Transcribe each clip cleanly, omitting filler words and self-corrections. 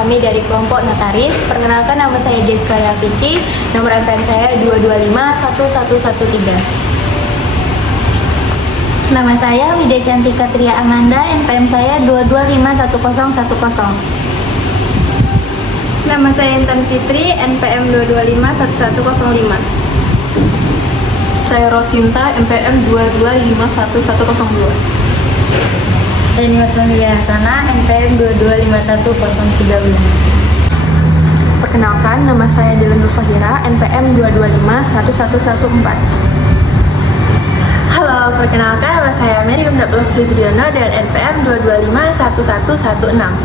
Kami dari kelompok notaris. Perkenalkan, nama saya Jessica Rafiki, nomor NPM saya 2251113. Nama saya Widya Cantika Tria Amanda, NPM saya 2251010. Nama saya Intan Fitri, NPM 2251105. Saya Rosinta, NPM 2251102. Saya Nimas Familia Hasana, NPM 2251013. Perkenalkan, nama saya Dylan Nurfahira, NPM 2251114. Halo, perkenalkan, nama saya Meriam Dablov Fidriono dan NPM 2251116.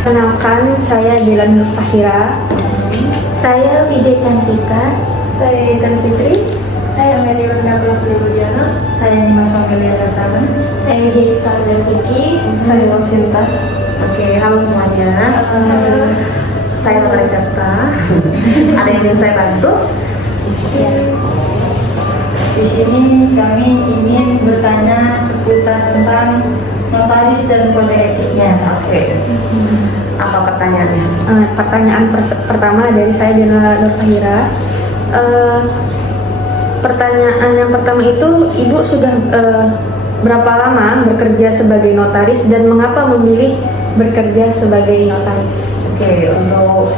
Perkenalkan, saya Dylan Nurfahira. Saya Widya Cantika. Saya Intan Fitri. Saya Meriam Dablov Fidriono. Saya Nimas Familia Hasana. Saya Jessica Rafiki. Saya Rosinta. Oke, halo semuanya. Saya Notaris Septa. Ada yang ingin saya bantu? Ya. Di sini kami ingin bertanya seputar tentang notaris dan kode etiknya. Oke. Apa pertanyaannya? Pertanyaan pertama dari saya Dylan Nurfahira. Pertanyaan yang pertama itu, Ibu sudah berapa lama bekerja sebagai notaris dan mengapa memilih bekerja sebagai notaris? Oke, untuk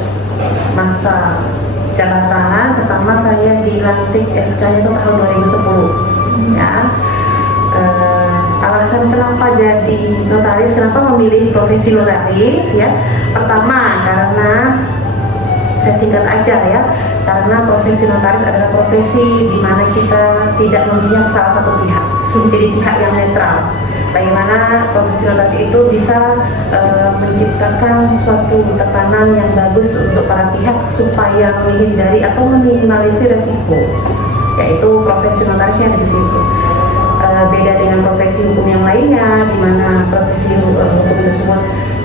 masa jabatan pertama saya dilantik SK itu tahun 2010. Ya. Alasan kenapa jadi notaris, kenapa memilih profesi notaris ya? Pertama karena saya singkat aja ya, karena profesi notaris adalah profesi di mana kita tidak memihak salah satu pihak, jadi pihak yang netral. Bagaimana profesi notaris itu bisa menciptakan suatu tekanan yang bagus untuk para pihak supaya menghindari atau meminimalisir resiko, yaitu profesi notarisnya di situ. Beda dengan profesi hukum yang lainnya, di mana profesi hukum tersebut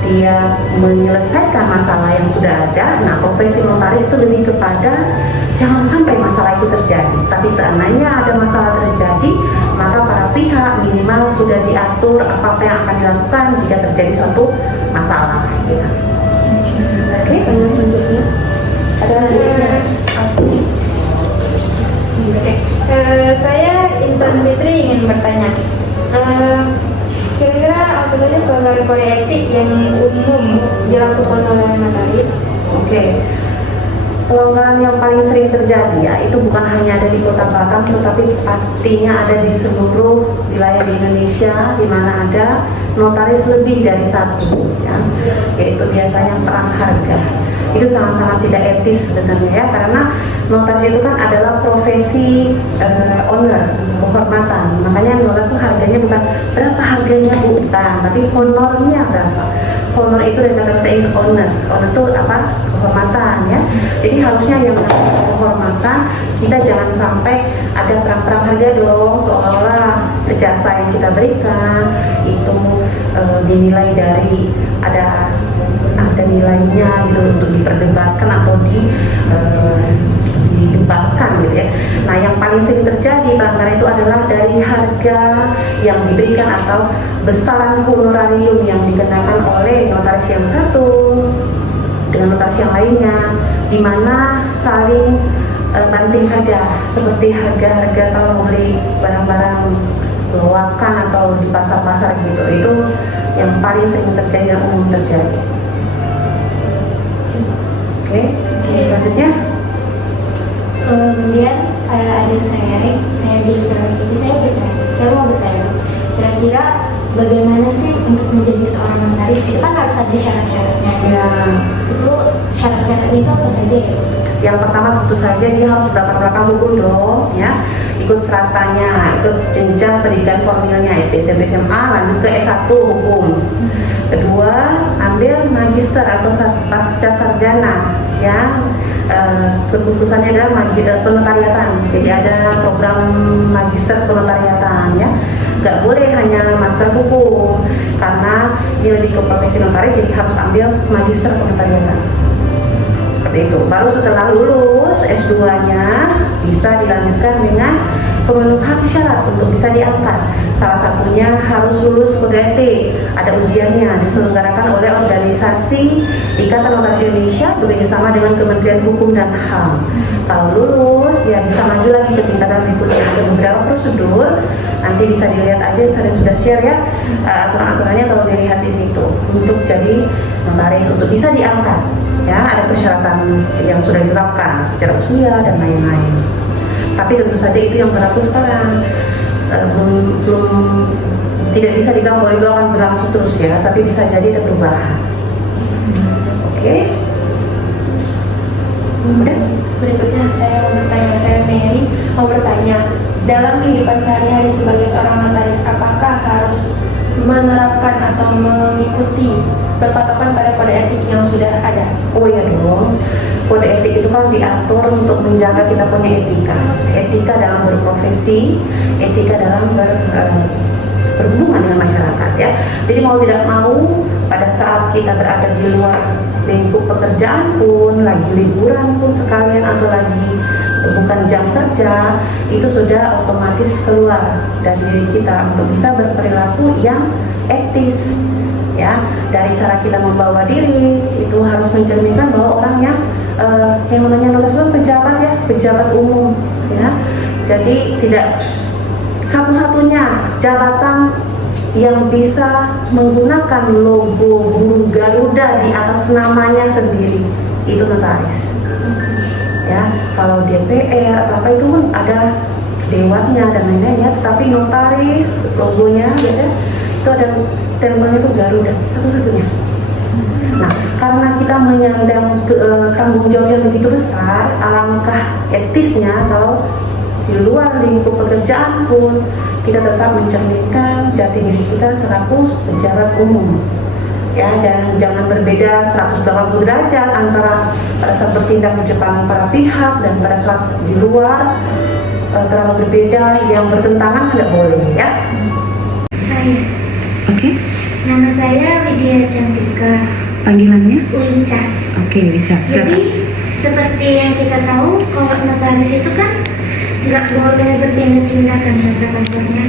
dia menyelesaikan masalah yang sudah ada. Nah, profesi notaris itu lebih kepada jangan sampai masalah itu terjadi. Tapi seandainya ada masalah terjadi, maka para pihak minimal sudah diatur apa yang akan dilakukan jika terjadi suatu masalah. Gitu. Oke, selanjutnya ada lagi? Saya Intan Fitri ingin bertanya, kira-kira apa saja pelanggaran kode etik yang umum dilakukan oleh notaris? Oke. Pelanggaran yang paling sering terjadi ya itu bukan hanya ada di Kota Batam, tetapi pastinya ada di seluruh wilayah di Indonesia di mana ada notaris lebih dari satu, ya, yaitu biasanya perang harga. Itu sangat-sangat tidak etis sebenarnya ya, karena notaris itu kan adalah profesi owner, kehormatan. Makanya notaris itu harganya bukan berapa harganya bukan, tapi honornya berapa. Honor itu dari kata saya owner. Owner itu apa? Kehormatan ya. Jadi harusnya yang namanya kehormatan kita jangan sampai ada perang-perang harga dong, seolah-olah jasa yang kita berikan itu dinilai dari ada nilainya gitu untuk diperdebatkan atau didebatkan gitu ya. Nah, yang paling sering terjadi pelanggaran itu adalah dari harga yang diberikan atau besaran honorarium yang dikenakan oleh notaris yang satu dengan notaris yang lainnya, di mana saling banting harga, seperti harga-harga kalau mau beli barang-barang loakan atau di pasar-pasar gitu. Itu yang paling sering terjadi dan umum terjadi. Oke, selanjutnya. Kemudian ada saya bisa, jadi saya mau bertanya, kira-kira bagaimana sih untuk menjadi seorang notaris? Itu kan harus ada syarat-syaratnya. Ya. Itu syarat-syaratnya itu apa saja ya? Yang pertama tentu saja dia harus berlatar belakang hukum dong, ya. Ikut stratanya, ikut jenjang pendidikan formilnya SD, SMP, SMA, lanjut ke S1 hukum. Kedua, ambil magister atau pasca sarjana, ya. Kekhususannya adalah penotariatan. Jadi ada program magister penotariatan, ya. Nggak boleh hanya master hukum, karena dia lebih ke profesi notaris, jadi harus ambil magister penotariatan. Seperti itu. Baru setelah lulus S2-nya bisa dilanjutkan dengan pemenuhan syarat untuk bisa diangkat. Salah satunya harus lulus kode etik. Ada ujiannya, diselenggarakan oleh organisasi Ikatan Notaris Indonesia bekerjasama dengan Kementerian Hukum dan HAM. Kalau lulus, ya bisa maju lagi ke tingkatan berikutnya. Ada beberapa prosedur, nanti bisa dilihat aja, saya sudah share ya aturan-aturannya kalau dilihat di situ untuk jadi notaris, untuk bisa diangkat. Ya, ada persyaratan yang sudah diterapkan secara usia dan lain-lain. Tapi tentu saja itu yang berlaku sekarang. Belum tidak bisa dibilang bahwa itu akan berlangsung terus ya, tapi bisa jadi ada perubahan. Oke. Udah? Berikutnya saya Mary mau bertanya, dalam kehidupan sehari-hari sebagai seorang notaris, apakah harus menerapkan atau mengikuti berpatokan pada kode etik yang sudah ada? Oh ya dong, kode etik itu kan diatur untuk menjaga kita punya etika. Etika dalam berprofesi, etika dalam berhubungan dengan masyarakat ya. Jadi mau tidak mau, pada saat kita berada di luar lingkup pekerjaan pun, lagi liburan pun sekalian atau lagi bukan jam kerja, itu sudah otomatis keluar dari diri kita untuk bisa berperilaku yang etis. Ya, dari cara kita membawa diri itu harus mencerminkan bahwa orang yang namanya notaris itu pejabat ya, pejabat umum ya. Jadi tidak satu-satunya jabatan yang bisa menggunakan logo burung Garuda di atas namanya sendiri itu notaris. Ya, kalau DPR atau apa itu pun ada dewannya dan lain-lain ya, tetapi notaris logonya gitu, itu ada stempelnya itu Garuda satu-satunya. Nah, karena kita menyandang tanggung jawab yang begitu besar, alangkah etisnya kalau di luar lingkup pekerjaan pun kita tetap mencerminkan jati diri kita selaku pejabat umum. Ya, jangan berbeda 180 derajat antara pada saat bertindak di depan para pihak dan pada saat di luar terlalu berbeda, yang bertentangan tidak boleh ya. Saya. Oke. Nama saya Widya Cantika. Panggilannya? Winca. Oke, Winca. Jadi seperti yang kita tahu, kalau notaris itu kan nggak boleh berpindah-pindah kantornya.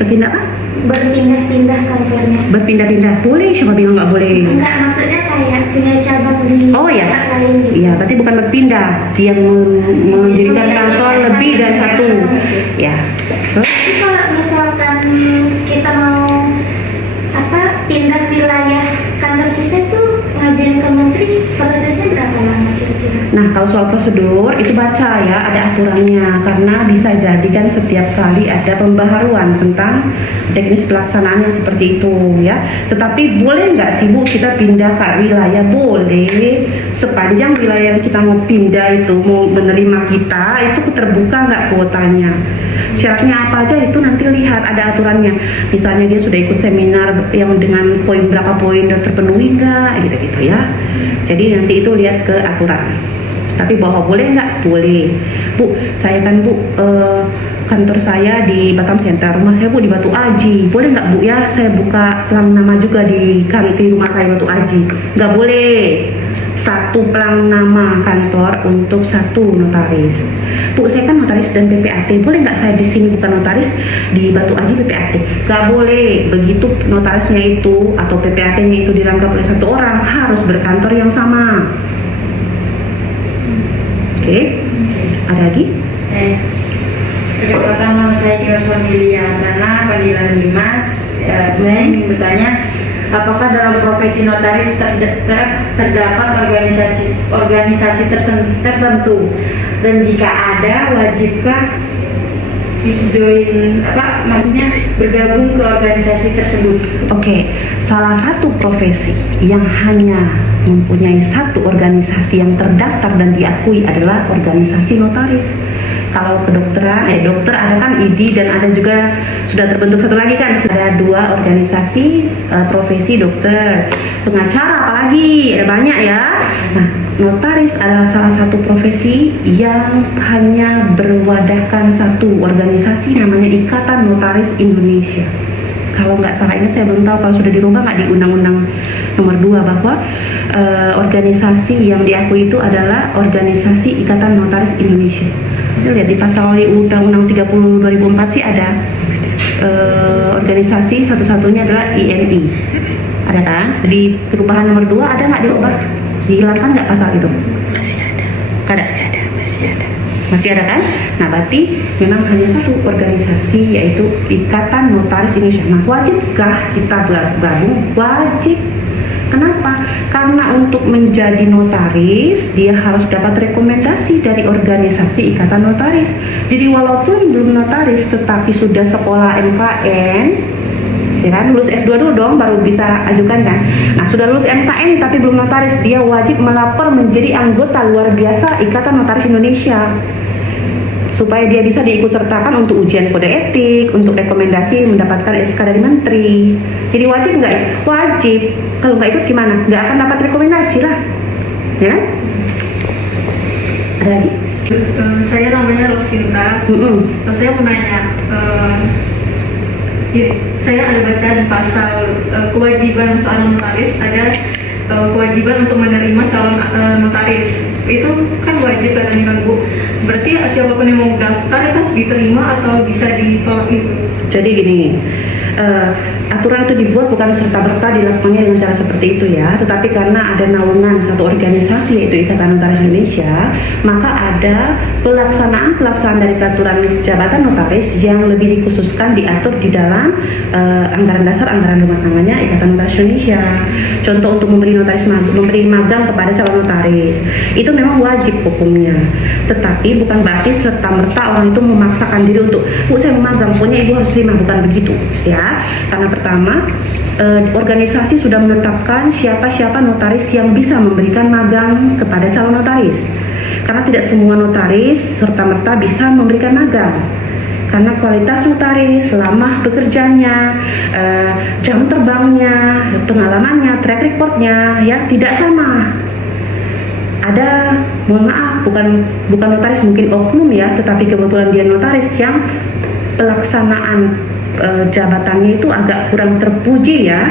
Berpindah apa? Berpindah-pindah kantornya. Berpindah-pindah boleh, siapa bilang nggak boleh? Enggak, maksudnya kayak punya cabang di Oh ya, tempat lain gitu. iya, berarti bukan berpindah, dia mendirikan kantor lebih dari satu, ya. Terus? Tapi kalau misalkan kita mau pindah wilayah kantor kita tuh ngajuin ke menteri, prosesnya berapa lama kira-kira? Nah, kalau soal prosedur itu baca ya, ada aturannya, karena bisa jadi kan setiap kali ada pembaharuan tentang teknis pelaksanaan yang seperti itu ya. Tetapi boleh nggak sih Bu kita pindah ke wilayah? Boleh, sepanjang wilayah yang kita mau pindah itu mau menerima kita, itu terbuka nggak kuotanya. Syaratnya apa aja itu nanti lihat, ada aturannya. Misalnya dia sudah ikut seminar yang dengan poin berapa poin udah terpenuhi nggak, gitu-gitu ya. Jadi nanti itu lihat ke aturan. Tapi bahwa boleh nggak? Boleh. Bu, saya kan Bu kantor saya di Batam Center, rumah saya Bu di Batu Aji. Boleh nggak Bu ya saya buka pelang nama juga di rumah saya Batu Aji? Nggak boleh. Satu pelang nama kantor untuk satu notaris. Bu, saya kan notaris dan PPAT. Boleh nggak saya di sini bukan notaris, di Batu Aji PPAT? Nggak boleh. Begitu notarisnya itu atau PPAT-nya itu dirangkap oleh satu orang, harus berkantor yang sama. Oke. Ada lagi? Kesempatan nama saya Kira Familia Sana, panggilan Dimas. Saya ingin bertanya, apakah dalam profesi notaris terdapat organisasi tertentu, dan jika ada, wajibkah join maksudnya bergabung ke organisasi tersebut. Oke, salah satu profesi yang hanya mempunyai satu organisasi yang terdaftar dan diakui adalah organisasi notaris. Kalau kedokteran, dokter ada kan ID dan ada juga sudah terbentuk satu lagi kan, ada 2 organisasi profesi dokter, pengacara apalagi, ada banyak ya. Nah, notaris adalah salah satu profesi yang hanya berwadahkan satu organisasi namanya Ikatan Notaris Indonesia. Kalau nggak salah ingat, saya belum tahu kalau sudah dirubah nggak di Undang-Undang Nomor 2 bahwa organisasi yang diakui itu adalah organisasi Ikatan Notaris Indonesia. Kita lihat di pasal Undang-Undang 30 2004 sih ada organisasi satu-satunya adalah INI. Ada kan? Di perubahan nomor 2 ada nggak diubah? Dihilangkan nggak pasal itu? Masih ada. Masih ada kan? Nah, berarti memang hanya satu organisasi yaitu Ikatan Notaris Indonesia. Nah, wajibkah kita bergabung? Wajib. Kenapa? Karena untuk menjadi notaris dia harus dapat rekomendasi dari organisasi Ikatan Notaris. Jadi walaupun belum notaris tetapi sudah sekolah MKN, ya kan, lulus S2 dulu dong baru bisa ajukan kan. Nah, sudah lulus MKN tapi belum notaris, dia wajib melapor menjadi anggota luar biasa Ikatan Notaris Indonesia supaya dia bisa diikutsertakan untuk ujian kode etik, untuk rekomendasi mendapatkan SK dari menteri. Jadi wajib nggak ya? Wajib. Kalau nggak ikut gimana? Nggak akan dapat rekomendasi lah, ya kan? Ada lagi? Saya namanya Rosinta. Saya mau nanya, saya ada baca di pasal kewajiban seorang notaris, ada kewajiban untuk menerima calon notaris. Itu kan wajib katanya kan Bu. Berarti siapapun yang mau daftar itu harus diterima atau bisa ditolak itu? Jadi gini, aturan itu dibuat bukan serta-merta dilakukannya dengan cara seperti itu ya, tetapi karena ada naungan satu organisasi yaitu Ikatan Notaris Indonesia, maka ada pelaksanaan dari peraturan jabatan notaris yang lebih dikhususkan diatur di dalam anggaran dasar anggaran rumah tangganya Ikatan Notaris Indonesia. Contoh untuk memberi magang kepada calon notaris itu memang wajib hukumnya, tetapi bukan berarti serta-merta orang itu memaksakan diri untuk saya mau magang, pokoknya ibu harus terima, bukan begitu ya. Karena pertama, organisasi sudah menetapkan siapa-siapa notaris yang bisa memberikan magang kepada calon notaris. Karena tidak semua notaris serta-merta bisa memberikan magang. Karena kualitas notaris, lama bekerjanya, jam terbangnya, pengalamannya, track recordnya, ya tidak sama. Ada, mohon maaf, bukan notaris mungkin oknum ya, tetapi kebetulan dia notaris yang pelaksanaan jabatannya itu agak kurang terpuji ya,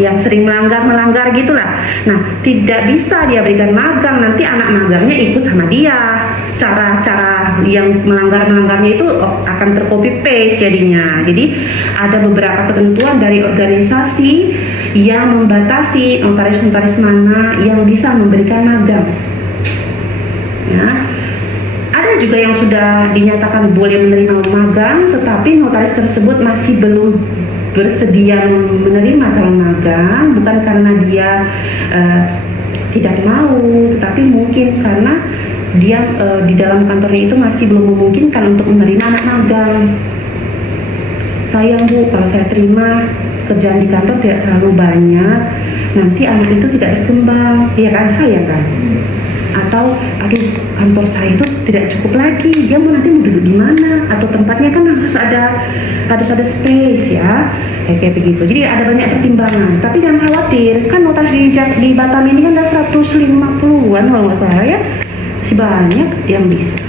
yang sering melanggar gitulah. Nah, tidak bisa dia berikan magang, nanti anak magangnya ikut sama dia. Cara-cara yang melanggarnya itu akan tercopy paste jadinya. Jadi ada beberapa ketentuan dari organisasi yang membatasi notaris-notaris mana yang bisa memberikan magang. Ya. Ada juga yang sudah dinyatakan boleh menerima magang, tetapi notaris tersebut masih belum bersedia menerima calon magang, bukan karena dia tidak mau, tetapi mungkin karena dia di dalam kantornya itu masih belum memungkinkan untuk menerima anak magang. Sayang Bu, kalau saya terima kerjaan di kantor tidak terlalu banyak, nanti anak itu tidak berkembang, ya kan, sayang kan? Atau aduh, kantor saya itu tidak cukup lagi, dia mau nanti mau duduk di mana, atau tempatnya kan harus ada space ya, kayak begitu. Jadi ada banyak pertimbangan, tapi jangan khawatir, kan notaris di Batam ini kan ada 150-an kalau nggak salah ya, masih banyak yang bisa.